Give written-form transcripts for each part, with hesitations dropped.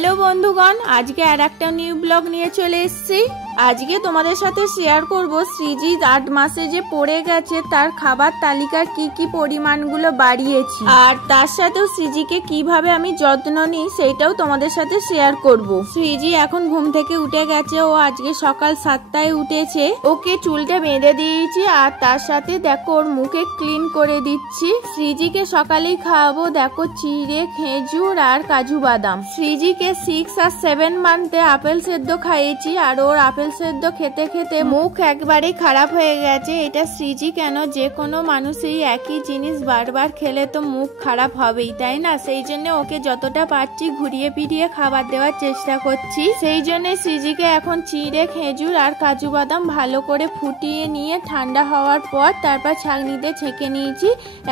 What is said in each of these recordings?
Hello বন্ধুগণ, আজকে আর একটা নিউ ব্লগ নিয়ে চলে এসেছি। আজকে তোমাদের সাথে শেয়ার করব সৃজি 8 মাসে যে পড়ে গেছে তার খাবার তালিকার কি কি পরিমাণগুলো বাড়িয়েছি, আর তার সাথেও সৃজিকে কিভাবে আমি যত্ন নিই সেটাও তোমাদের সাথে শেয়ার করব। সৃজি এখন ঘুম থেকে উঠে গেছে, ও আজকে সকাল 7টায় উঠেছে। ওকে চুলটা বেঁধে দিয়েছি আর তার সাথে দেখো ওর মুখে ক্লিন করে দিচ্ছি। সৃজিকে সকালেই খাওয়াবো দেখো চিড়ে, খেজুর আর কাজু বাদাম। সৃজিকে 6 আর 7 মান্থে আপেল সেদ্ধ খাইয়েছি, আর ওর আপেল সেদ্ধ খেতে খেতে মুখ একবারে খারাপ হয়ে গেছে। এটা সৃজি কেন, যে কোনো মানুষই একই জিনিস বারবার খেলে তো মুখ খারাপ হবেই, তাই না? সেই জন্য ওকে যতটা পারছি ঘুরিয়ে ফিরিয়ে খাবার দেওয়ার চেষ্টা করছি। সেই জন্য সৃজিকে এখন চিড়ে, খেজুর আর কাজু বাদাম ভালো করে ফুটিয়ে নিয়ে ঠান্ডা হওয়ার পর তারপর ছাঁকনিতে ছেঁকে নিয়েছি।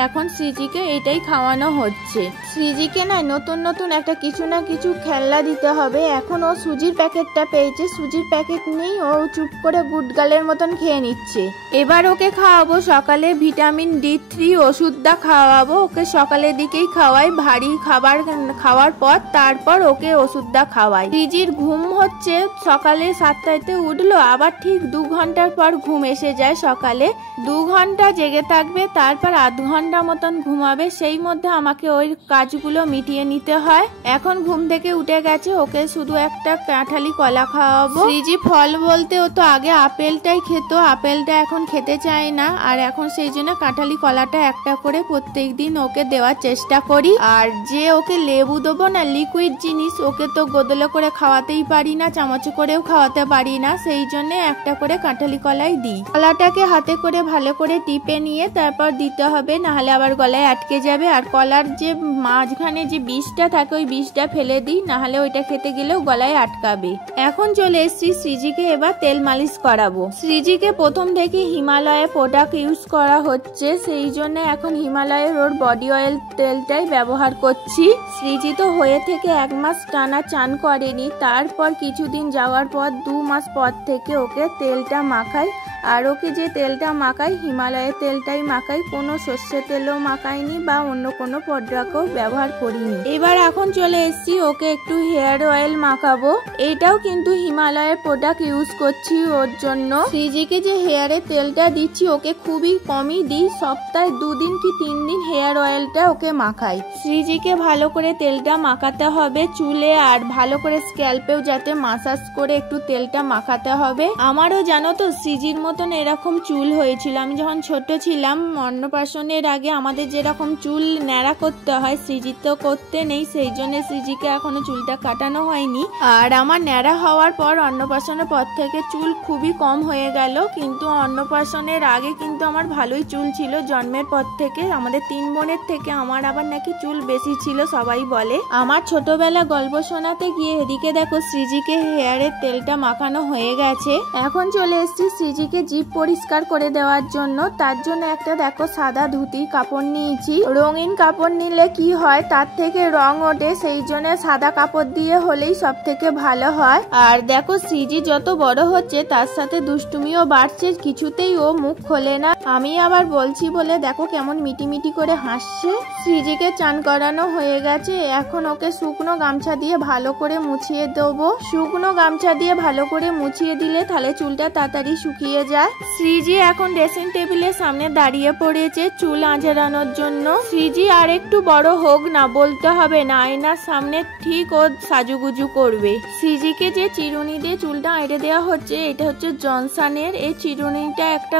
এখন সৃজিকে এটাই খাওয়ানো হচ্ছে। সৃজিকে না নতুন নতুন একটা কিছু না কিছু খেলনা দিতে হবে। এখন ও সুজির প্যাকেটটা পেয়েছে, সুজির প্যাকেট নেই, ও চুপ করে গুডগালের মতন খেয়ে নিচ্ছে। এবার ওকে খাওয়াবো সকালে ভিটামিন D3 ওষুধটা খাওয়াবো। ওকে সকালের দিকেই খাওয়াই, ভারী খাবার খাওয়ার পর তারপর ওকে ওষুধটা খাওয়াই। সৃজির ঘুম হচ্ছে সকালে 7টাতে উঠলো, আবার ঠিক 2 ঘন্টার পর ঘুম এসে যায়। সকালে 2 ঘন্টা জেগে থাকবে, তারপর আধ ঘন্টা মতন ঘুমাবে। সেই মধ্যে আমাকে ওই কাজগুলো মিটিয়ে নিতে হয়। এখন ঘুম থেকে উঠে গেছে, ওকে শুধু একটা কাঁঠালি কলা খাওয়াবো। সৃজি ফল বলতে ও তো আগে আপেলটাই খেত, আপেলটা এখন খেতে চায় না, আর এখন সেই জন্য কাঁঠালি কলাটা একটা করে প্রত্যেক দিন ওকে দেওয়ার চেষ্টা করি। আর যে ওকে লেবু দেবো না, লিকুইড জিনিস, ওকে তো গোদলে করে খাওয়াতেই পারি না, চামচে করেও খাওয়াতে পারি না, সেই জন্য একটা করে কাঁঠালি কলাই দিই। কলাটাকে হাতে করে ভালো করে টিপে নিয়ে তারপর দিতে হবে, নাহলে আবার গলায় আটকে যাবে। আর কলার যে মাঝখানে যে বীজটা থাকে ওই বীজটা ফেলে দিই, নাহলে ওইটা খেতে গেলেও গলায় আটকাবে। এখন চলে এসেছি সৃজিকে এবার তেল মালিশ করাবো। সৃজিকে প্রথম থেকে হিমালয়ের প্রোডাক্ট ইউজ করা হচ্ছে, সেই জন্য এখন হিমালয়ের ওর বডি অয়েল তেলটাই ব্যবহার করছি। সৃজি তো হয়ে থেকে 1 মাস টানা চান করেনি, তারপর কিছুদিন যাওয়ার পর 2 মাস পর থেকে ওকে তেলটা মাখাই। আর ওকে যে তেলটা মাখাই হিমালয়ের তেলটাই মাখাই, কোনো সর্ষের তেলও মাখাইনি বা অন্য কোনো প্রোডাক্টও ব্যবহার করিনি। এবার এখন চলে এসেছি ওকে একটু হেয়ার অয়েল মাখাবো। এটাও কিন্তু হিমালয়ের প্রোডাক্ট ইউজ করছি ওর জন্য। সৃজিকে যে হেয়ারের তেলটা দিচ্ছি ওকে খুবই কমই দিই, সপ্তাহে 2 দিন কি 3 দিন হেয়ার অয়েলটা ওকে মাখাই। সৃজিকে ভালো করে তেলটা মাখাতে হবে চুলে, আর ভালো করে স্ক্যাল্পেও যাতে মাসাজ করে একটু তেলটা মাখাতে হবে। আমারও জানো তো সৃজির মতন এরকম চুল হয়েছিল। আমি যখন ছোট ছিলাম, অন্নপ্রাশনের আগে আমাদের যেরকম চুল ন্যাড়া করতে হয় সৃজির তো করতে নেই, সেই জন্য সৃজিকে এখনো চুলটা কাটানো হয়নি। আর আমার ন্যাড়া হওয়ার পর অন্নপ্রাশনের পর থেকে চুল খুবই কম হয়ে গেল, কিন্তু অন্নপ্রাশনের আগে কিন্তু আমার ভালোই চুল ছিল। জন্মের পর থেকে আমাদের 3 বোনের থেকে আমার আবার নাকি চুল বেশি ছিল সবাই বলে। আমার ছোটবেলা গল্প শোনাতে গিয়ে এদিকে দেখো সৃজিকে হেয়ারের তেলটা মাখানো হয়ে গেছে। এখন চলে এসেছি সৃজিকে জিভ পরিষ্কার করে দেওয়ার জন্য। তার জন্য একটা দেখো সাদা ধুতি কাপড় নিয়েছি। রঙিন কাপড় নিলে কি হয়, তার থেকে রং ওঠে, সেই জন্য সাদা কাপড় দিয়ে হলেই সব থেকে ভালো হয়। আর দেখো সৃজি যত বড় হচ্ছে তার সাথে দুষ্টুমিও বাড়ছে, কিছুতেই ও মুখ খোলে না। আমি আবার বলছি বলে দেখো কেমন মিটিমিটি করে হাসছে। সৃজিকে চান করানো হয়ে গেছে, এখন ওকে শুকনো গামছা দিয়ে ভালো করে মুছিয়ে দেবো। শুকনো গামছা দিয়ে ভালো করে মুছিয়ে দিলে তাহলে চুলটা তাড়াতাড়ি শুকিয়ে যায়। সৃজি এখন ড্রেসিং টেবিলের সামনে দাঁড়িয়ে পড়েছে চুল আঁচড়ানোর জন্য। সৃজি আর একটু বড় হোক না, বলতে হবে না, আয়নার সামনে ঠিক ও সাজুগুজু করবে। সৃজিকে যে চিরুনি দিয়ে চুলটা এঁটে দেওয়া হচ্ছে, এটা হচ্ছে জনসনের। এই চিরুনিটা একটা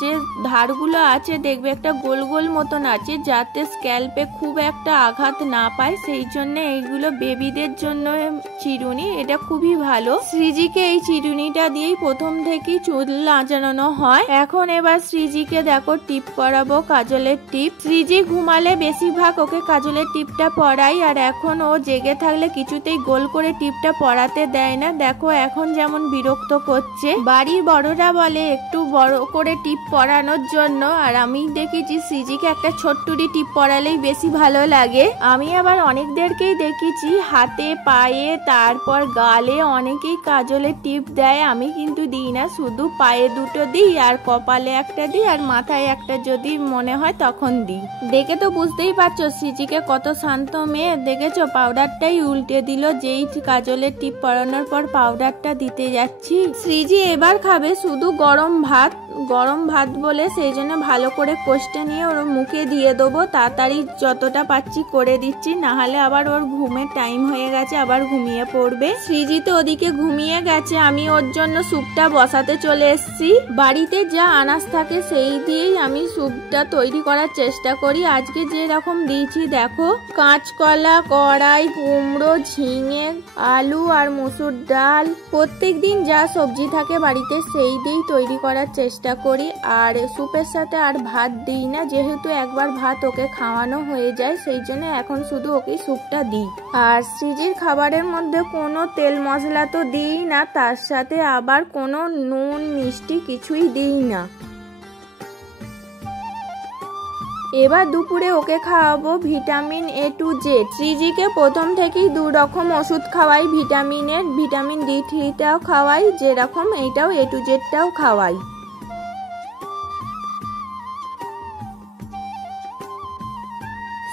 যে ধারগুলো আছে দেখবে একটা গোল গোল মতন আছে, যাতে স্ক্যাল্পে খুব একটা আঘাত না পায়, সেই জন্য এইগুলো বেবিদের জন্য চিরুনি, এটা খুবই ভালো। সৃজিকে এই চিরুনিটা দিয়েই প্রথম থেকেই চুল আঁচড়ানো হয়। এখন এবার সৃজিকে দেখো টিপ পরাবো, কাজলের টিপ। সৃজি ঘুমালে বেশিরভাগ ওকে কাজলের টিপটা পরাই, আর এখন ও জেগে থাকলে কিছুতেই গোল করে টিপটা পরাতে দেয় না। দেখো এখন যেমন বিরক্ত করছে। বাড়ির বড়রা বলে একটু বড় করে টিপ পরানোর জন্য, আর আমি দেখেছি সৃজিকে একটা ছোট্টুরি টিপ পরালেই বেশি ভালো লাগে। আমি আবার অনেকদেরকেই দেখেছি হাতে, পায়ে, তারপর গালে অনেকেই কাজলের টিপ দেয়, আমি কিন্তু দিই না, শুধু পায়ে পায়ে দুটো দিই আর কপালে একটা দিই আর মাথায় একটা যদি মনে হয় তখন দিই। দেখে তো বুঝতেই পারছো সৃজিকে কত শান্ত মেয়ে। দেখেছো পাউডারটাই উল্টে দিল, যেই কাজলের টিপ পরানোর পর পাউডারটা দিতে যাচ্ছি। সৃজি এবার খাবে শুধু গরম ভাত, গরম ভাত বলে সেই জন্য ভালো করে কষতে নিয়ে ওর মুখে দিয়ে দেবো। তাড়াতাড়ি যতটা পাচ্ছি করে দিচ্ছি, না হলে আবার ওর ঘুমের টাইম হয়ে গেছে, আবার ঘুমিয়ে পড়বে। সৃজি তো ওদিকে ঘুমিয়ে গেছে, আমি ওর জন্য স্যুপটা বসাতে চলে এসেছি। বাড়িতে যা আনাজ থাকে সেই দিয়েই আমি স্যুপটা তৈরি করার চেষ্টা করি। আজকে যেরকম দিয়েছি দেখো, কাঁচকলা, কড়াই, কুমড়ো, ঝিঙে, আলু আর মসুর ডাল, প্রত্যেক দিন যা সবজি থাকে বাড়িতে সেই দিয়েই তৈরি করার চেষ্টা করি। আর স্যুপের সাথে আর ভাত দিই না, যেহেতু একবার ভাত ওকে খাওয়ানো হয়ে যায় সেই জন্য এখন শুধু ওকে স্যুপটা দিই। আর সৃজির খাবারের মধ্যে কোনো তেল মশলা তো দিই না, তার সাথে আবার কোনো নুন মিষ্টি কিছুই দিই না। এবার দুপুরে ওকে খাওয়াবো ভিটামিন A to Z। সৃজিকে প্রথম থেকেই 2 রকম ওষুধ খাওয়াই ভিটামিনের, ভিটামিন D3টাও খাওয়াই, যেরকম এইটাও A to Z-টাও খাওয়াই।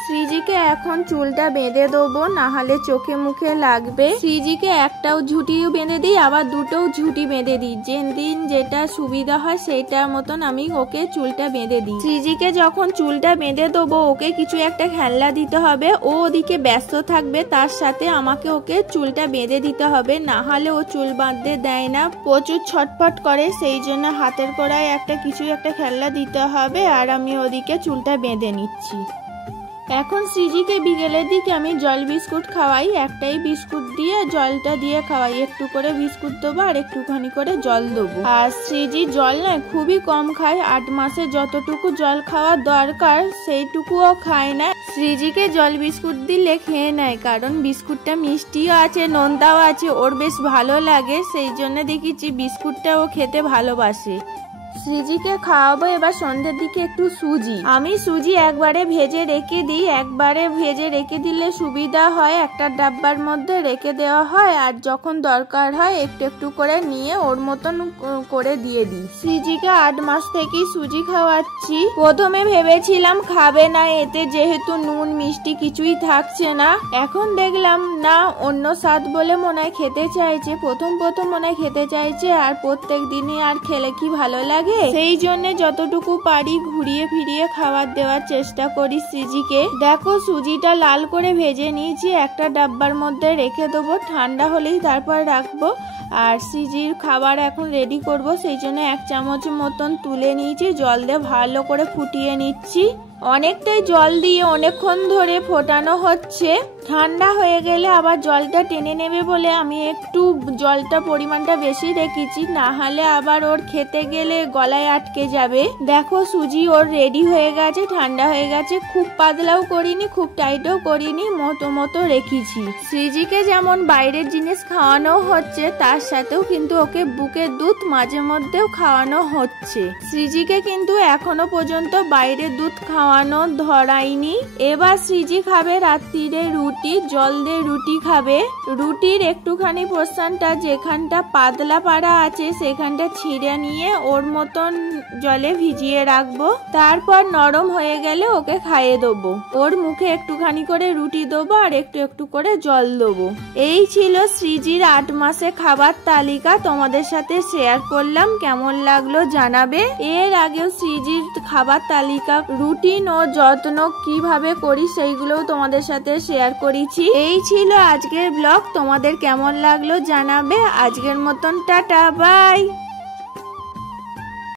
সৃজিকে এখন চুলটা বেঁধে দেবো, না হলে চোখে মুখে লাগবে। সৃজিকে একটাও ঝুঁটিও বেঁধে দিই, আবার দুটোও ঝুঁটি বেঁধে দিই, যেদিন যেটা সুবিধা হয় সেইটার মতন আমি ওকে চুলটা বেঁধে দিই। সৃজিকে যখন চুলটা বেঁধে দেবো ওকে কিছু একটা খেলনা দিতে হবে, ও ওদিকে ব্যস্ত থাকবে, তার সাথে আমাকে ওকে চুলটা বেঁধে দিতে হবে, না হলে ও চুল বাঁধতে দেয় না, প্রচুর ছটফট করে। সেই জন্য হাতের কড়ায় কিছু একটা খেলনা দিতে হবে, আর আমি ওদিকে চুলটা বেঁধে নিচ্ছি। এখন সৃজিকে বিকেলের দিকে আমি জল বিস্কুট খাওয়াই, একটাই বিস্কুট দিয়ে জলটা দিয়ে খাওয়াই, একটু করে বিস্কুট দেবো আর একটুখানি করে জল দেবো। আর সৃজি জল না খুবই কম খায়, 8 মাসে যতটুকু জল খাওয়ার দরকার সেইটুকুও খায় না। সৃজিকে জল বিস্কুট দিলে খেয়ে নেয়, কারণ বিস্কুটটা মিষ্টিও আছে, নোনতাও আছে, ওর বেশ ভালো লাগে, সেই জন্য দেখেছি বিস্কুটটা ও খেতে ভালোবাসে। সৃজিকে খাওয়াবো এবার সন্ধ্যের দিকে একটু সুজি। আমি সুজি একবারে ভেজে রেখে দিই, একবারে ভেজে রেখে দিলে সুবিধা হয়, একটা ডাব্বার মধ্যে রেখে দেওয়া হয়, আর যখন দরকার হয় একটু একটু করে নিয়ে ওর মতন করে দিয়ে দিই। সৃজিকে 8 মাস থেকেই সুজি খাওয়াচ্ছি। প্রথমে ভেবেছিলাম খাবে না, এতে যেহেতু নুন মিষ্টি কিছুই থাকছে না, এখন দেখলাম না অন্য স্বাদ বলে মনে হয় খেতে চাইছে, প্রথম মনে হয় খেতে চাইছে, আর প্রত্যেক দিনই আর খেলে কি ভালো লাগে, সেই জন্য যতটুকু পারি ঘুরিয়ে ফিরিয়ে খাবার দেওয়ার চেষ্টা করি সৃজিকে। দেখো সুজিটা লাল করে ভেজে নিয়েছি, একটা ডাব্বার মধ্যে রেখে দেবো, ঠান্ডা হলেই তারপর রাখবো। আর সৃজির খাবার এখন রেডি করব, সেই জন্য 1 চামচ মতন তুলে নিয়েছি, জল দিয়ে ভালো করে ফুটিয়ে নিচ্ছি। অনেকটাই জল দিয়ে অনেকক্ষণ ধরে ফোটানো হচ্ছে, ঠান্ডা হয়ে গেলে আবার জলটা টেনে নেবে বলে আমি একটু জলটা পরিমাণটা বেশি রেখেছি, না হলে আবার ওর খেতে গেলে গলায় আটকে যাবে। দেখো সুজি ওর রেডি হয়ে গেছে, ঠান্ডা হয়ে গেছে, খুব পাতলাও করিনি খুব টাইটও করিনি, মতো রেখেছি। সৃজিকে যেমন বাইরের জিনিস খাওয়ানো হচ্ছে, তার সাথেও কিন্তু ওকে বুকের দুধ মাঝে মধ্যেও খাওয়ানো হচ্ছে। সৃজিকে কিন্তু এখনো পর্যন্ত বাইরের দুধ খাওয়ানো ধরাইনি। এবার সৃজি খাবে রাত্রিরে রুটি, জল দিয়ে রুটি খাবে। রুটির একটুখানি পোর্শনটা যেখানটা পাতলা পাড়া আছে সেখানটা ছিঁড়ে নিয়ে ওর মতন জলে ভিজিয়ে রাখবো, তারপর নরম হয়ে গেলে ওকে খাইয়ে দেবো। ওর মুখে একটুখানি করে রুটি দেবো আর একটু একটু করে জল দেবো। এই ছিল সৃজির 8 মাসে খাবার তালিকা, তোমাদের সাথে শেয়ার করলাম, কেমন লাগলো জানাবে। এর আগেও সৃজির খাবার তালিকা রুটিন ও যত্ন কিভাবে করি সেইগুলোও তোমাদের সাথে শেয়ার করেছি। এই ছিল আজকের ব্লগ, তোমাদের কেমন লাগলো জানাবে। আজকের মতন টাটা, বাই।